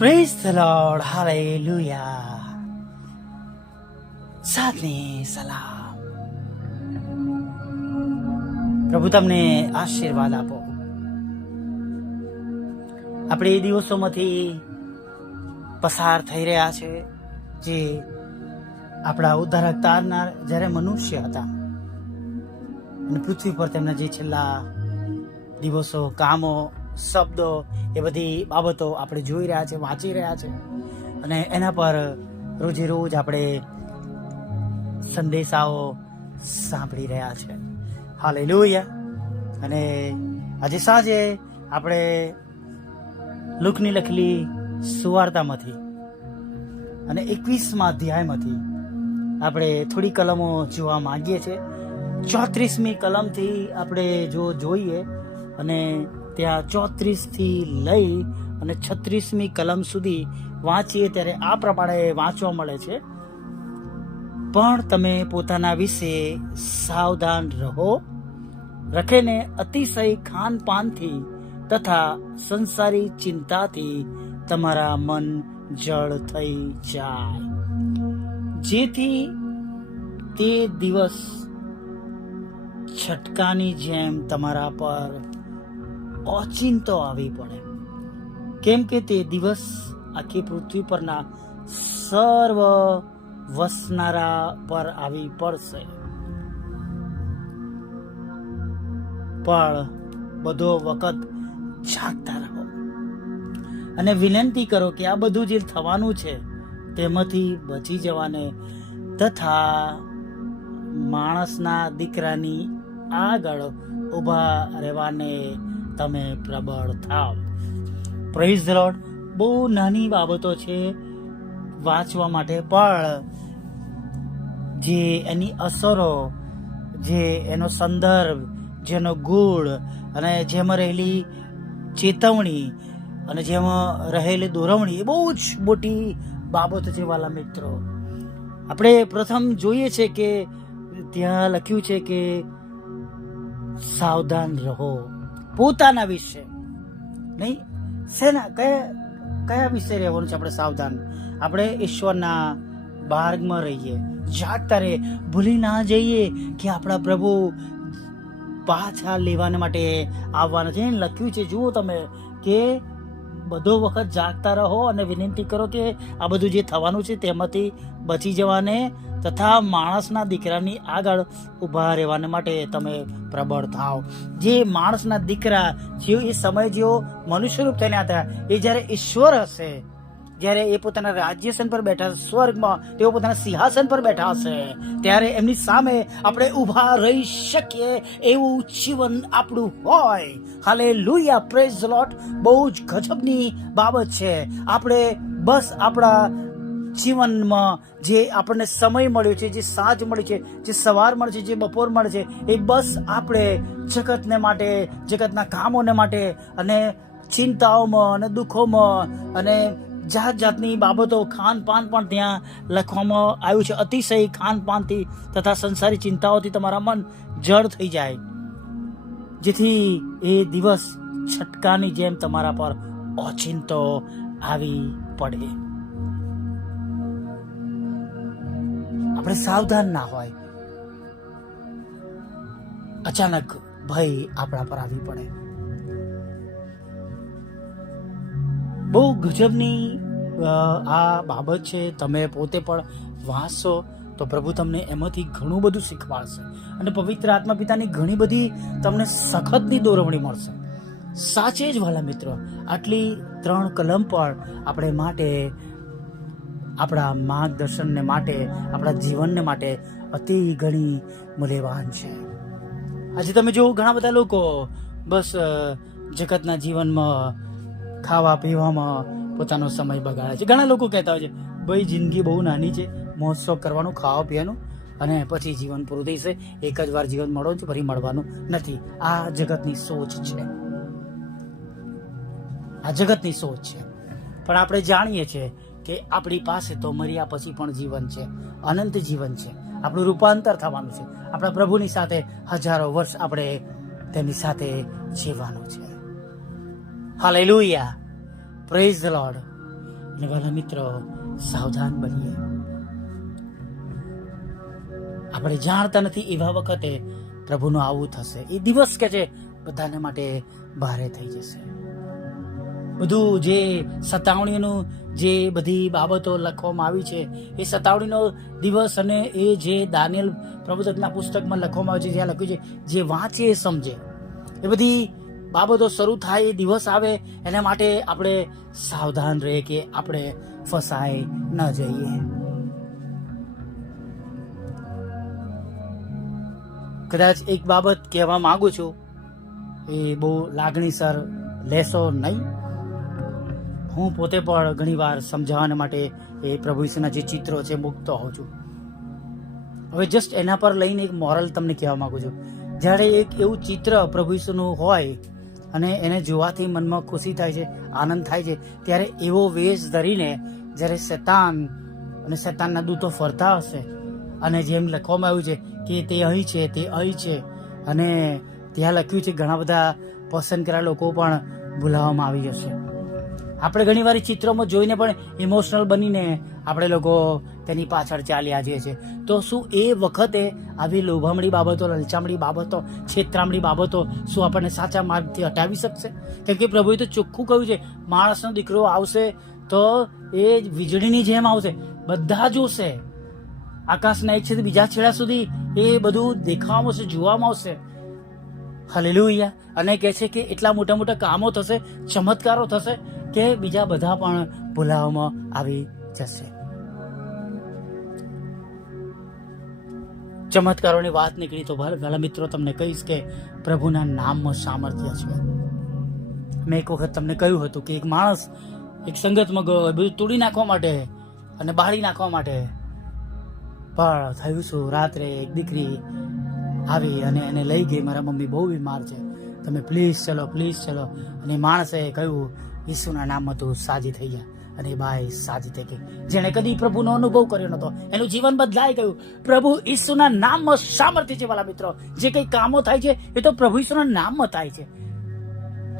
Praise the Lord. Hallelujah. સાધને સલામ પ્રભુ, તમને આશીર્વાદ આપો આપણે એ દિવસોમાંથી પસાર થઈ રહ્યા છે જે આપણા ઉદ્ધારક તારનાર જ્યારે મનુષ્ય હતા અને પૃથ્વી પર તેમના જે છેલ્લા દિવસો, કામો શબ્દો એ બધી બાબતો આપણે જોઈ રહ્યા છે, વાંચી રહ્યા છે. અને એના પર રોજે રોજ આપણે સંદેશાઓ સાંભળી રહ્યા છે. હાલે અને આજે સાંજે આપણે લુકની લખેલી સુવાર્તામાંથી અને એકવીસમાં અધ્યાયમાંથી આપણે થોડી કલમો જોવા માંગીએ છીએ. ચોત્રીસમી કલમથી આપણે જો જોઈએ અને ત્યાં ચોત્રીસથી લઈ અને છત્રીસમી કલમ સુધી વાંચીએ ત્યારે આ પ્રમાણે વાંચવા મળે છે. પણ તમે પોતાના વિશે સાવધાન રહો. રખેને અતિશય ખાનપાનથી તથા સંસારી ચિંતાથી તમારા મન જળ થઈ જાય. જેથી તે દિવસ છટકાની જેમ તમારા પર ઓચિંતો આવી પડે. કેમ કે તે દિવસ આખી પૃથ્વી પરના સર્વ વસનારા પર આવી પડશે. પણ બધો વખત જાગતા રહો. અને વિનંતી કરો કે આ બધું જે થવાનું છે, તેમાંથી બચી જવાને તથા માણસના દીકરાની આગળ ઊભા રહેવાને તમે પ્રબળ થાવ. પ્રેઝ લોર્ડ બહુ નાની બાબતો છે વાંચવા માટે, પણ જે એની અસરો, જે એનો સંદર્ભ, જેનો ગુણ અને જેમાં રહેલી ચેતવણી અને જેમાં રહેલી દોરવણી, એ બહુ જ મોટી બાબત છે વાલા મિત્રો. આપણે પ્રથમ જોઈએ છે કે ત્યાં લખ્યું છે કે સાવધાન રહો. પોતાના વિશે. નહીં? શેના? કયા કયા વિશે રહેવાનું છે આપણે સાવધાન? આપણે ઈશ્વરના માર્ગમાં રહીએ. જાગતા રહે ભૂલી ના જઈએ કે આપણા પ્રભુ પાછા લેવાને માટે આવવાના છે. એને લખ્યું છે, જુઓ તમે, કે બધો વખત જાગતા રહો અને વિનંતી કરો કે આ બધું જે થવાનું છે તેમાંથી બચી જવાને તથા માણસના દીકરાની આગળ ઊભા રહેવાને માટે તમે પ્રબળ થાવ જે માણસના દીકરા જેવો એ સમય જેવો મનુષ્યરૂપ થઈને હતા એ જ્યારે ઈશ્વર હશે જ્યારે એ પોતાના રાજ્યસન પર બેઠા સ્વર્ગમાં, તેઓ પોતાના સિંહાસન પર બેઠા હશે, ત્યારે એમની સામે આપણે ઊભા રહી શકીએ એવું જીવન આપણું હોય. હાલે લુયા પ્રેઝ લોટ બહુ જ ગજબની બાબત છે. આપણે બસ આપણા જીવનમાં જે આપણને સમય મળ્યો છે, જે સાંજ મળી છે, જે સવાર મળે છે, જે બપોર મળે છે, એ બસ આપણે જગતને માટે, જગતના કામોને માટે અને ચિંતાઓમાં અને દુઃખોમાં અને જાત જાતની બાબતો ખાનપાન પણ ત્યાં લખવામાં આવ્યું છે. અતિશય ખાનપાનથી તથા સંસારી ચિંતાઓથી તમારા મન જળ થઈ જાય. જેથી એ દિવસ છટકાની જેમ તમારા પર ઓચિંતો આવી પડે. આપણે સાવધાન ના હોય. અચાનક ભય આપણા પર આવી પડે. બહુ ગજબની આ બાબત છે. તમે પોતે પણ વાંચશો તો પ્રભુ તમને એમાંથી ઘણું બધું શીખવાડશે. અને પવિત્ર આત્મા પિતાની ઘણી બધી તમને સખતની દોરવણી મળશે. સાચે જ વાલા મિત્રો, આટલી ત્રણ કલમ પણ આપણે માટે, આપણા માર્ગદર્શનને માટે, આપણા જીવનને માટે અતિ ઘણી મૂલ્યવાન છે. આજે તમે જો ઘણા બધા લોકો બસ જગતના જીવનમાં ખાવા પીવામાં પોતાનો સમય બગાડે છે. ઘણા લોકો કહેતા હોય છે, ભાઈ, જિંદગી બહુ નાની છે. મહોત્સવ કરવાનું, ખાવા પીવાનું અને પછી જીવન પૂરું થઈ જશે. એક જ વાર જીવન મળો છે, ફરી મળવાનું નથી. આ જગતની સોચ છે. આ જગતની સોચ છે. પણ આપણે જાણીએ છીએ કે આપણી પાસે તો મર્યા પછી પણ જીવન છે. અનંત જીવન છે. આપણું રૂપાંતર થવાનું છે. આપણા પ્રભુની સાથે હજારો વર્ષ આપણે તેમની સાથે જીવવાનું છે. હાલેલુયા પ્રેઝ ધ લોર્ડ અને વાલા મિત્રો, સાવધાન બનીએ. આપણે જાણતા નથી એવા વખતે પ્રભુનું આવું થશે. એ દિવસ કે છે બધાને માટે ભારે થઈ જશે. બધું જે સતાવણીનું જે બધી બાબતો લખવામાં આવી છે, એ સતાવણીનો દિવસ અને એ જે દાનિયલ પ્રબોધકના પુસ્તકમાં લખવામાં આવે છે, જ્યાં લખ્યું છે, જે વાંચે એ સમજે. એ બધી બાબતો શરૂ થાય, એ દિવસ આવે, એના માટે આપણે સાવધાન રહીએ કે આપણે ફસાઈ ન જઈએ. કદાચ એક બાબત કહેવા માંગુ છું, એ બહુ લાગણીસર લેશો નહીં. હું પોતે પણ ઘણીવાર સમજાવવા માટે એ પ્રભુ ઈસુના જે ચિત્રો છે, મૂકતો હોઉં છું. હવે જસ્ટ એના પર લઈને એક મોરલ તમને કહેવા માંગુ છું. જ્યારે એક એવું ચિત્ર પ્રભુ ઈસુનું હોય અને એને જોવાથી મનમાં ખુશી થાય છે, આનંદ થાય છે. ત્યારે એવો વેશ ધરીને જ્યારે શેતાન અને શેતાનના દૂતો ફરતા હશે અને જેમ લખવામાં આવ્યું છે કે તે અહીં છે, તે અહીં છે. અને ત્યાં લખ્યું છે, ઘણા બધા પસંદ કરેલા લોકો પણ ભૂલાવવામાં આવી જશે. આપણે ઘણી વાર ચિત્રોમાં જોઈને પણ ઇમોશનલ બનીને આપણે લોકો તેની પાછળ ચાલ્યા આવીએ છીએ. તો શું એ વખતે આવી લોભામણી બાબતો, લલચામણી બાબતો, છેતરામણી બાબતો શું આપણને સાચા માર્ગથી હટાવી શકશે? કેમ કે પ્રભુએ તો ચોખ્ખું કહ્યું છે, માણસનો દીકરો આવશે તો એ વીજળીની જેમ આવશે, બધા જોશે. આકાશના એક છેડે બીજા છેડા સુધી એ બધું દેખાવામાં આવશે, જોવામાં આવશે. હાલેલુયા અને કહે છે કે એટલા મોટા મોટા કામો થશે, ચમત્કારો થશે કે બીજા બધા પણ ભૂલાવામાં આવી જશે. ચમત્કારોની વાત નીકળી તો ભલા. મિત્રો, તમને કહીશ કે પ્રભુના નામમાં સામર્થ્ય છે. મેં એક વખત તમને કહ્યું હતું કે એક માણસ એક સંગતમાં ગયો હોય, બધું તોડી નાખવા માટે અને બાળી નાખવા માટે. પણ થયું શું? રાત્રે એક દીકરી આવી અને એને લઈ ગઈ. મારા મમ્મી બહુ બીમાર છે. તમે પ્લીઝ ચલો પ્લીઝ ચલો. અને માણસે કહ્યું, ઈસુના નામમાં તું સાજી થઈ જા. અને ભાઈ સાજી થઈ ગઈ જેણે કદી પ્રભુનો અનુભવ કર્યો નતો એનું જીવન બદલાઈ ગયું. પ્રભુ ઈસુના નામમાં સામર્થ્ય છે વાલા મિત્રો. જે કઈ કામો થાય છે, એ તો પ્રભુ ઈસુના નામમાં થાય છે.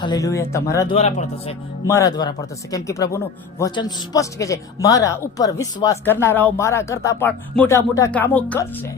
હાલેલુયા તમારા દ્વારા પણ થશે, મારા દ્વારા પણ થશે. કેમ કે પ્રભુનું વચન સ્પષ્ટ કે છે, મારા ઉપર વિશ્વાસ કરનારાઓ મારા કરતા પણ મોટા મોટા કામો કરશે.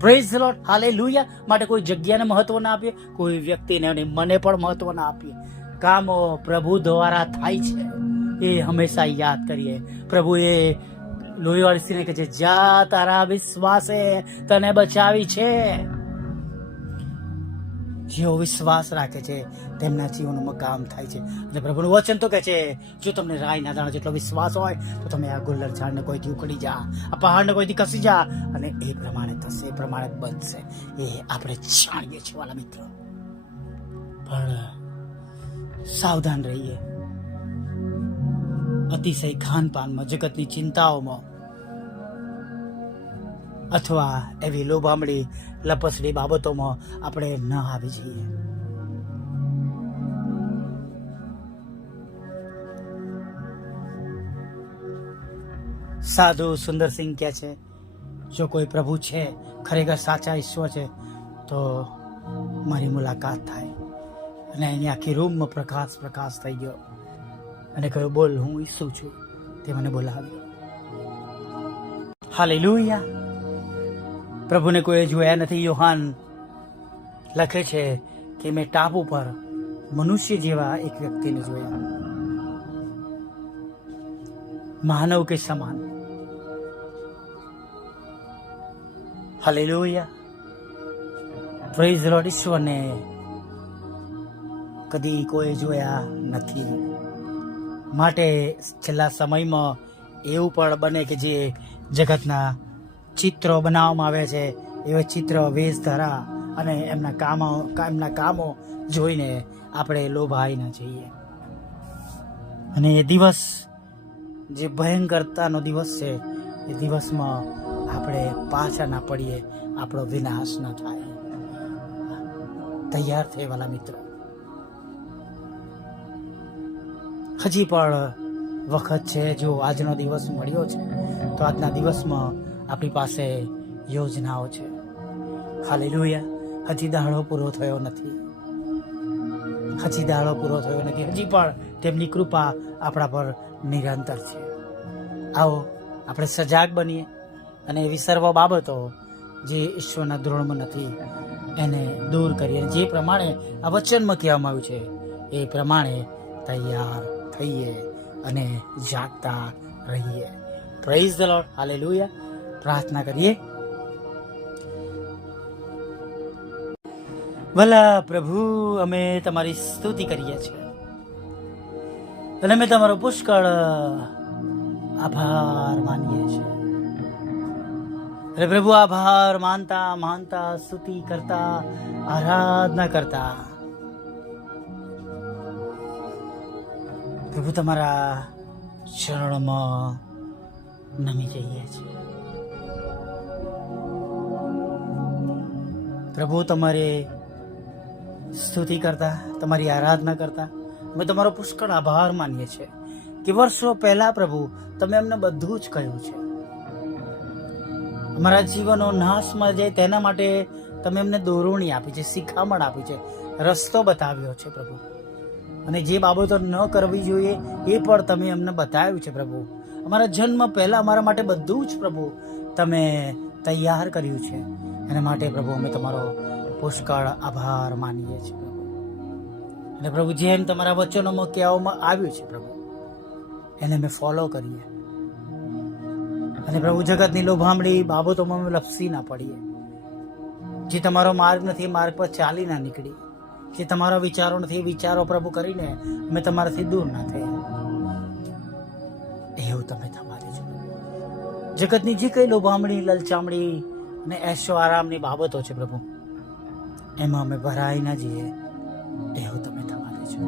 પ્રેઝ લોટ હાલેલુયા માટે કોઈ જગ્યાને મહત્વ ના આપીએ, કોઈ વ્યક્તિને અને મને પણ મહત્વ ના આપીએ. કામો પ્રભુ દ્વારા થાય છે. એ હંમેશા યાદ કરીએ. પ્રભુ એ લોહીવાળી સ્ત્રીને કહે છે, જા તારા વિશ્વાસે, તને બચાવી છે. જેઓ વિશ્વાસ રાખે છે, તેમના જીવનમાં કામ થાય છે. અને પ્રભુનું વચન તો કહે છે, જો તમને રાયના દાણા જેટલો વિશ્વાસ હોય, તો તમે આ ગુલ્લર ઝાડને કોઈથી ઉકળી જા, આ પહાડને કોઈથી ખસી જા. અને એ પ્રમાણે થશે, એ પ્રમાણે બનશે. એ આપણે જાણીએ છીએ વાલા મિત્રો. પણ સાવધાન રહીએ. અતિશય ખાનપાનમાં, જગતની ચિંતાઓમાં. અથવા એવી લોભામણી લપસડી બાબતોમાં આપણે ન આવી જઈએ. સાધુ સુંદરસિંહ કહે છે, જો કોઈ પ્રભુ છે, ખરેખર સાચા ઈશ્વર છે, તો મારી મુલાકાત થાય. અને એની આખી રૂમમાં પ્રકાશ પ્રકાશ થઈ ગયો. અને કહ્યું, બોલ, હું ઈસુ છું. તે મને બોલાવ્યો. હાલેલુયા. પ્રભુને કોઈ જોયા નથી. યોહાન લખે છે કે મેં ટાપુ પર મનુષ્ય જેવા એક વ્યક્તિને જોયા. માનવ કે સમાન. હાલેલુયા. પ્રેઝ લોડ ઈશ્વરને કદી કોઈ જોયા નથી. માટે છેલ્લા સમયમાં એવું પણ બને કે જે જગતના ચિત્રો બનાવવામાં આવે છે, એવા ચિત્ર, વેશધારા અને એમના કામો એમના કામો જોઈને આપણે લોભાઈ ન જઈએ અને એ દિવસ જે ભયંકરતાનો દિવસ છે, એ દિવસમાં આપણે પાછા ના પડીએ, આપણો વિનાશ ન થાય. તૈયાર થયેલા મિત્રો. હજી પણ વખત છે જો આજનો દિવસ મળ્યો છે, તો આજના દિવસમાં આપણી પાસે યોજનાઓ છે. ખાલી લોહિયા હજી દાડો પૂરો થયો નથી. હજી દાડો પૂરો થયો નથી. હજી પણ તેમની કૃપા આપણા પર નિરંતર છે. આવો, આપણે સજાગ બનીએ અને એવી સર્વ બાબતો જે ઈશ્વરના ધોરણમાં નથી, એને દૂર કરીએ. જે પ્રમાણે આ વચનમાં કહેવામાં આવ્યું છે, એ પ્રમાણે તૈયાર થઈએ અને જાગતા રહીએ. પ્રેઝ ધ લોર્ડ હાલેલુયા પ્રાર્થના કરીએ. ભલા પ્રભુ, અમે તમારી સ્તુતિ કરીએ છીએ. અને અમે તમારો પુષ્કળ, આભાર માનીએ છીએ. અરે પ્રભુ, આભાર માનતા માનતા, સ્તુતિ કરતા, આરાધના કરતા પ્રભુ તમારા ચરણમાં નમી જઈએ છીએ પ્રભુ તમારે સ્તુતિ કરતા, તમારી આરાધના કરતા, અમે તમારો પુષ્કળ આભાર માનીએ છીએ કે વર્ષો પહેલા પ્રભુ તમે અમને બધું જ કહ્યું છે. અમારા જીવનો નાશમાં જાય તેના માટે તમે અમને દોરવણી આપી છે, શિખામણ આપી છે, રસ્તો બતાવ્યો છે પ્રભુ. અને જે બાબતો ન કરવી જોઈએ એ પણ તમે અમને બતાવ્યું છે પ્રભુ. અમારા જન્મ પહેલાં અમારા માટે બધું જ પ્રભુ તમે તૈયાર કર્યું છે. એના માટે પ્રભુ અમે તમારો પુષ્કળ આભાર માનીએ છીએ પ્રભુ. અને પ્રભુ જેમ તમારા વચનોમાં કહેવામાં આવ્યું છે પ્રભુ, એને અમે ફોલો કરીએ. અને પ્રભુ જગતની લોભામણી બાબતોમાં અમે લપસી ના પડીએ. જે તમારો માર્ગ નથી, માર્ગ પર ચાલી ના નીકળી જે તમારા વિચારો નથી વિચારો પ્રભુ કરીને અમે તમારાથી દૂર ના થઈએ એવું તમે થવા દેજો જગતની જે કઈ લોભામણી, લલચામણી અને એશો આરામની બાબતો છે પ્રભુ, એમાં અમે ભરાઈ ના જઈએ. એવું તમે થવા દેજો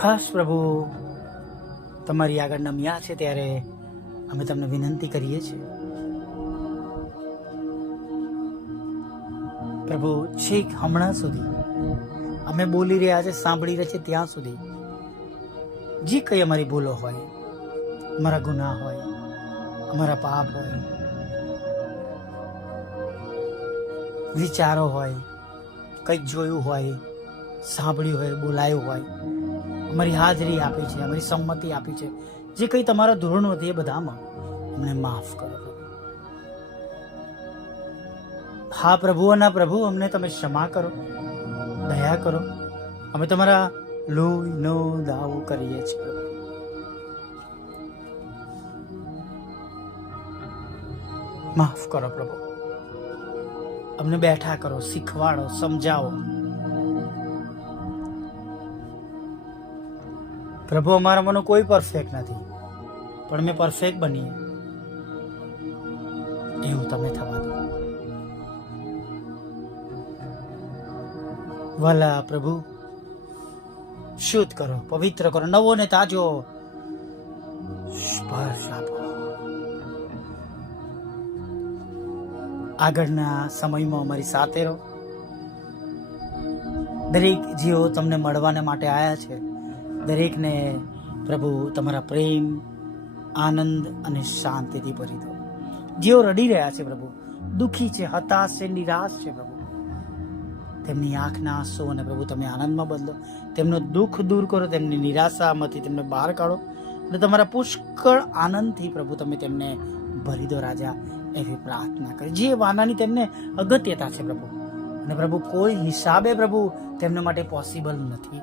ખાસ પ્રભુ, તમારી આગળ નમ્યા છે ત્યારે અમે તમને વિનંતી કરીએ છીએ. પ્રભુ, છેક હમણાં સુધી. અમે બોલી રહ્યા છે, સાંભળી રહ્યા છે ત્યાં સુધી. જે કંઈ અમારી ભૂલો હોય, અમારા ગુનાહ હોય, અમારા પાપ હોય, વિચારો હોય, કંઈક જોયું હોય, સાંભળ્યું હોય, બોલાયું હોય, અમારી હાજરી આપી છે, અમારી સંમતિ આપી છે. જે કંઈ તમારા ધોરણો હતી એ બધામાં અમને માફ કરો. હા પ્રભુઓના પ્રભુ, અમને તમે ક્ષમા કરો, દયા કરો. અમે તમારા લોહીનો દાવો કરીએ છીએ. માફ કરો પ્રભુ. અમને બેઠા કરો, શીખવાડો, સમજાવો. પ્રભુ, અમારા મનો કોઈ પરફેક્ટ નથી, પણ અમે પરફેક્ટ બનીએ. એવું તમે થવા દો. વાલા પ્રભુ, શુદ્ધ કરો, પવિત્ર કરો, નવો ને તાજો સ્પર્શ આપો. આગળના સમયમાં અમારી સાથે રહો. દરેક જેઓ તમને મળવાને માટે આવ્યા છે. દરેકને પ્રભુ તમારા પ્રેમ, આનંદ અને શાંતિથી ભરી દો. જેઓ રડી રહ્યા છે પ્રભુ. દુઃખી છે, હતાશ છે, નિરાશ છે પ્રભુ. તેમની આંખના આંસુ અને પ્રભુ તમે આનંદમાં બદલો. તેમનું દુઃખ દૂર કરો, તેમની નિરાશામાંથી તેમને બહાર કાઢો. અને તમારા પુષ્કળ આનંદથી પ્રભુ તમે તેમને ભરી દો રાજા, એવી પ્રાર્થના કરી. જે વાનાની તેમને અગત્યતા છે પ્રભુ. અને પ્રભુ, કોઈ હિસાબે પ્રભુ તેમના માટે પોસિબલ નથી.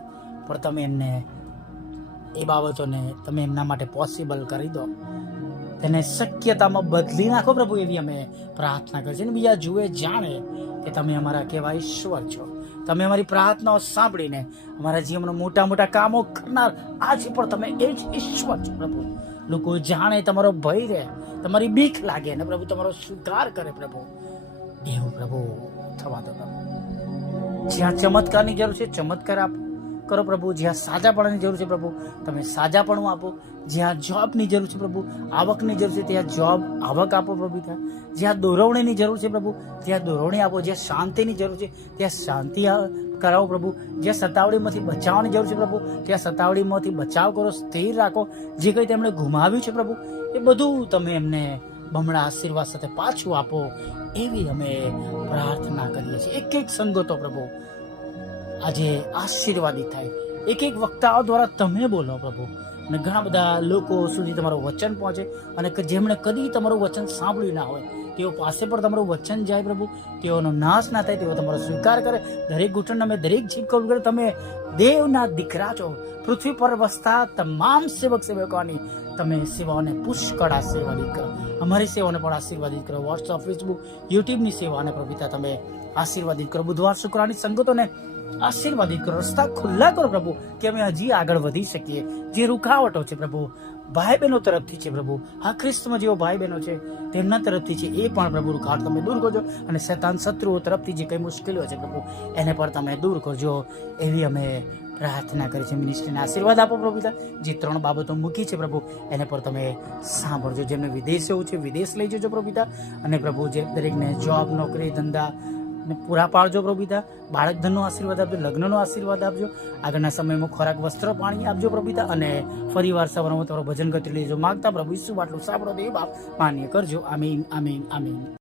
પણ તમે એમને એ બાબતોને તમે એમના માટે પોસિબલ કરી દો. તેને શક્યતામાં બદલી નાખો પ્રભુ એવી અમે પ્રાર્થના કરીએ અને બીજા જુએ જાણે કે તમે અમારા કેવા ઈશ્વર છો. તમે અમારી પ્રાર્થનાઓ સાંભળીને અમારા જીવનમાં મોટા મોટા કામો કરનાર આજે પણ તમે એ જ ઈશ્વર છો પ્રભુ. લોકો જાણે તમારો ભય રહે, તમારી બીક લાગે ને પ્રભુ તમારો સ્વીકાર કરે પ્રભુ. એવું પ્રભુ થવા દો પ્રભુ. જ્યાં ચમત્કારની જરૂર છે, ચમત્કાર આપો. કરો પ્રભુ, જ્યાં સાજાપણાની જરૂર છે પ્રભુ, તમે સાજાપણું આપો. જ્યાં જોબની જરૂર છે પ્રભુ, આવકની જરૂર છે, ત્યાં જોબ, આવક આપો પ્રભુ. ત્યાં જ્યાં દોરવણીની જરૂર છે પ્રભુ, ત્યાં દોરવણી આપો. જ્યાં શાંતિની જરૂર છે, ત્યાં શાંતિ કરાવો પ્રભુ. જ્યાં સતાવડીમાંથી બચાવવાની જરૂર છે પ્રભુ, ત્યાં સતાવડીમાંથી બચાવ કરો, સ્થિર રાખો. જે કંઈ તેમણે ગુમાવ્યું છે પ્રભુ, એ બધું તમે એમને બમણા આશીર્વાદ સાથે પાછું આપો. એવી અમે પ્રાર્થના કરીએ છીએ. એક એક સંગતો પ્રભુ આજે આશીર્વાદિત થાય. એક એક વક્તાઓ દ્વારા તમે બોલો પ્રભુ. અને ઘણા બધા લોકો સુધી તમારું વચન પહોંચે અને જેમણે કદી તમારું વચન સાંભળ્યું ના હોય, તેઓ પાસે પણ તમારું વચન જાય પ્રભુ. તેઓનો નાશ ના થાય, તેઓ તમારો સ્વીકાર કરે. દરેક ઘૂંટણ અમે દરેક જીવ કબૂલ કરે તમે દેવના દીકરા છો. પૃથ્વી પર વસતા તમામ સેવક સેવકોની તમે સેવાઓને પુષ્કળ આશીર્વાદિત કરો. અમારી સેવાઓને પણ આશીર્વાદિત કરો. વોટ્સઅપ ફેસબુક યુટ્યુબની સેવાને પ્રભુતા તમે આશીર્વાદિત કરો. બુધવાર, શુક્રવારની સંગતોને આશીર્વાદિત કરો, રસ્તા ખુલ્લા કરો પ્રભુ, કે અમે હજી આગળ વધી શકીએ. જે રૂકાવટો છે પ્રભુ ભાઈ બહેનો તરફથી છે પ્રભુ. હા ખ્રિસ્તમાં જેવો ભાઈ બહેનો છે, તેમના તરફથી છે, એ પણ પ્રભુ રૂકાવટ તમે દૂર કરજો. અને શૈતાન શત્રુઓ તરફથી જે કંઈ મુશ્કેલીઓ છે પ્રભુ, એને પણ તમે દૂર કરજો. એવી અમે પ્રાર્થના કરી છે, મિનિસ્ટ્રીને આશીર્વાદ આપો પ્રભુ જે ત્રણ બાબતો મૂકી છે પ્રભુ, એને પર તમે સાંભળજો. જેમને વિદેશ જવું છે, વિદેશ લઈ જજો પ્રભુ અને પ્રભુ જે દરેકને જોબ નોકરી, ધંધા ને પૂરા પાડજો પ્રભુ પિતા આશીર્વાદ આપજો, લગ્નનો આશીર્વાદ આપજો. આગળના સમયમાં ખોરાક, વસ્ત્ર, પાણી આપજો પ્રભુ અને ફરીવાર સવારમાં તમારો ભજન કરી લેજો. માગતા પ્રભુ ઈસુ બાટલું સાંભળો દેવ બાપ. માન્ય કરજો. આમીન આમીન આમીન.